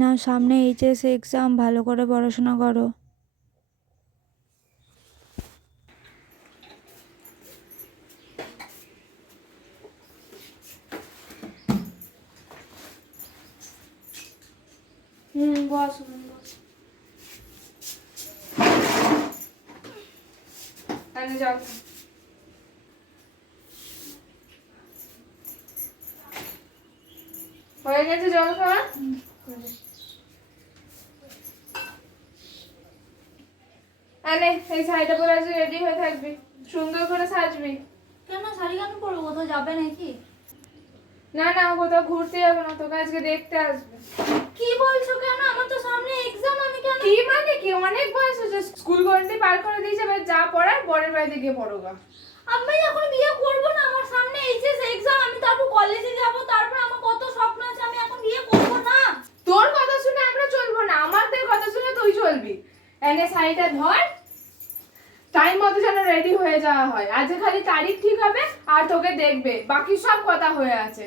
না, সামনে HS exam, ভালো করে পড়াশোনা করো। বস যাও। হয়ে গেছে জল খাওয়া? আরে এই শাড়িটা পরে আজকে রেডি হয়ে থাকবি, সুন্দর করে সাজবি। কেন শাড়ি কেন পরবো? কোথাও যাবে নাকি? না না, কোথাও ঘুরতে যাবো না, তোকে আজকে দেখতে আসবে। কি বলছো? কেন? আমার তো সামনে এক্সাম, আমি কেন? কি মানে কি, অনেক বয়স হয়েছে, স্কুল কলেজে পার করে দিয়েছে, এবার যা পড়ার বরের বাড়িতে গিয়ে পড়ো গা। আমি এখন বিয়ে করবো না, আমার সামনে এইচএস এক্সাম, আমি তারপর কলেজে যাব, তারপর আমার কত স্বপ্ন আছে, আমি এখন বিয়ে করবো না। তোর কথা শুনে আমরা চলবো না, আমাদের কথা শুনে তুই চলবি। এনে শাড়িটা ধর, টাইম মতো যেন রেডি হয়ে যাওয়া হয়। আজ খালি তারিখ ঠিক হবে আর তোকে দেখবে, বাকি সব কথা হয়ে আছে।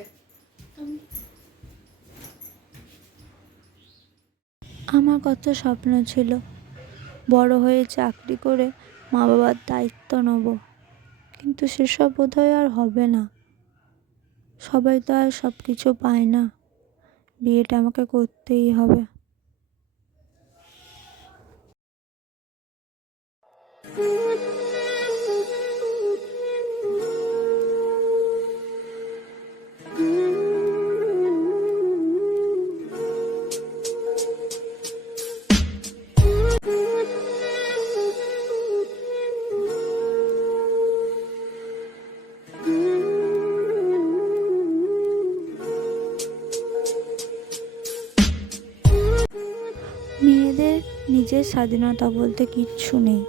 আমার কত স্বপ্ন ছিল, বড় হয়ে চাকরি করে মা বাবার দায়িত্ব নেব, কিন্তু সেসব বোধহয় আর হবে না। সবাই তো আর সব কিছু পায় না, বিয়েটা আমাকে করতেই হবে। মেয়েদের নিজের স্বাধীনতা বলতে কিচ্ছু নেই।